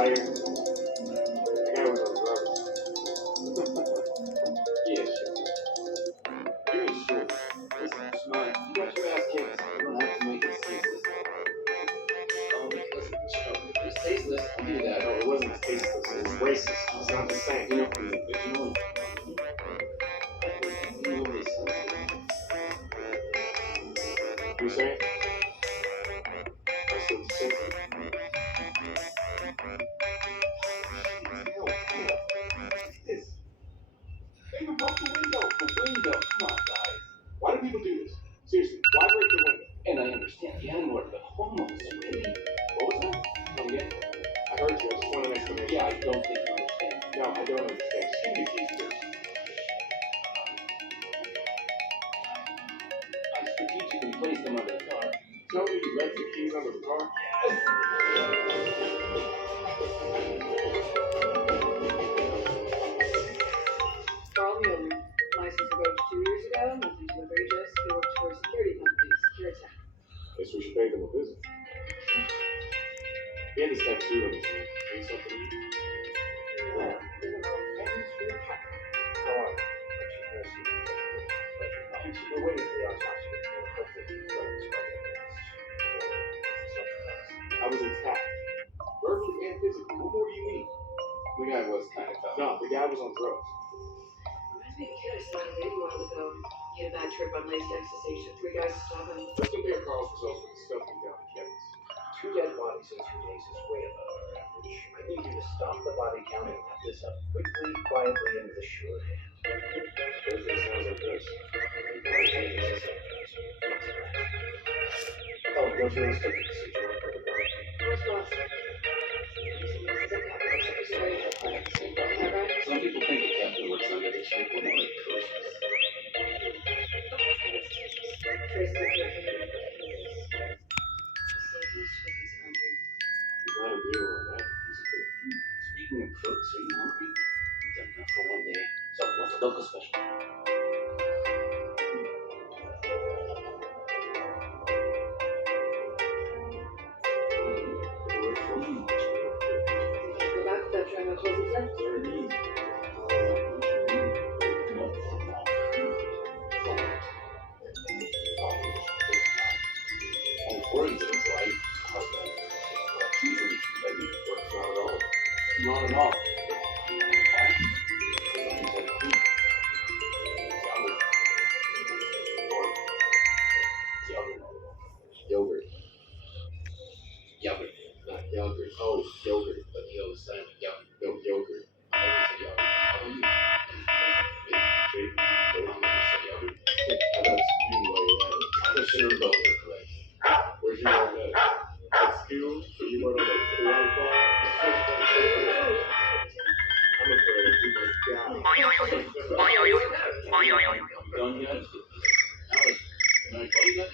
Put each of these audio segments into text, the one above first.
liar. The guy was on drugs. Yeah, sure. You ain't sure. Listen, smart. You got your ass kicked. You don't have to make excuses. Listen, it's tasteless. I'll give you that. No, it wasn't tasteless. It was racist. It's not the same. You know, nobody's You saying? I said the same thing. This. They broke the window. The window. Come on, guys. Why do people do this? Seriously, why break the window? And I understand the N-word, but homos, really? What was that? Come again? I heard you. I just want an explanation. Yeah, I don't think you understand. No, I don't understand. Just give me the keys first. I strategically placed them under the car. Tell me you left the keys under the car? Carl Mueller, license revoked 2 years ago, nothing too outrageous. He worked for a security company, SecureTech. Guess we should pay them a visit. He had this tattoo on his knee. Mean something to you? No, isn't all things for tech. How are you? We're waiting for the autopsy report. Hopefully, we'll describe I was attacked. Verbally and physically. What more do you need? The guy was kind of tough. No, the guy was on drugs. Reminds me of a kid I saw in a video a while ago. He had a bad trip on laced ecstasy. Took 3 guys to stop him. Let's compare Carl's results with the stuff we found in Kevin's. 2 dead bodies in 2 days is way above our average. I need you to stop the body count and wrap this up quickly, quietly, and with a sure hand. Everything sounds like this. Oh, don't you want to start the procedure on the body? What's boss? Some people think the captain works under the shape of like coaches. Trace the around here. You got a deal on that. He's a cook. Speaking of cooks, are you hungry? You've done enough for one day. So, what's the local special? Go back without trying to close his lip. I'm worried that it's right. How's that? Usually, maybe it works not at all. Not at all. Yogurt. Yogurt. Not yogurt. Oh, yogurt. But the other side of yogurt. No, yogurt. I never said yogurt. How about you? I never said yogurt. That's you while you're at it. I'm sure both are correct. Where'd you learn that? At school? So you went on a Hawaii bar? I'm afraid we must die. Done yet? Alex, can I call you that?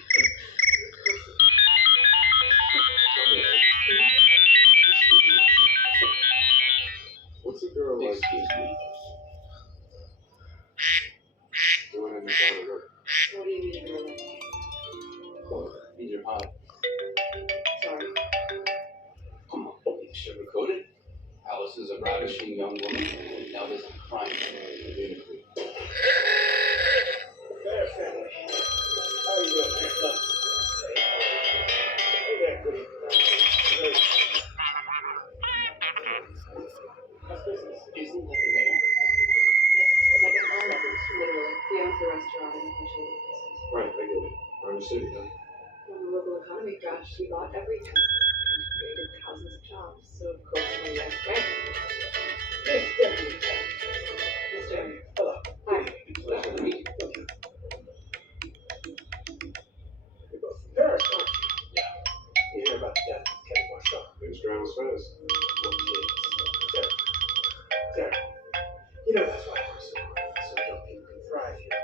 What's a girl like Excuse me. doing in the bar with her? What do you mean, really? Well, means you're hot. Sorry. Come on, don't be sugar-coated. Alice is a ravishing young woman. Now this is a crime. There, family. How are you doing, man? Look. Hey there, goody. How's business? Isn't that the mayor? Yes, second owner. Literally. He owns the restaurant and eventually the business. Right, I get it. We're in the city, huh? When the local economy crashed, he bought everything. Created thousands of jobs. So, of course, when he asked Frank, Yes, definitely. Mr. Hello. Hi. Pleasure to meet you. You're both from Paris, aren't you? Yeah. You hear about the death of Kevin Marshall? Things travels fast. Poor kids. Sarah. You know that's why I work so hard. So young people can thrive here.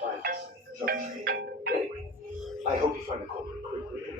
Find us. Anyway, I hope you find the culprit quickly.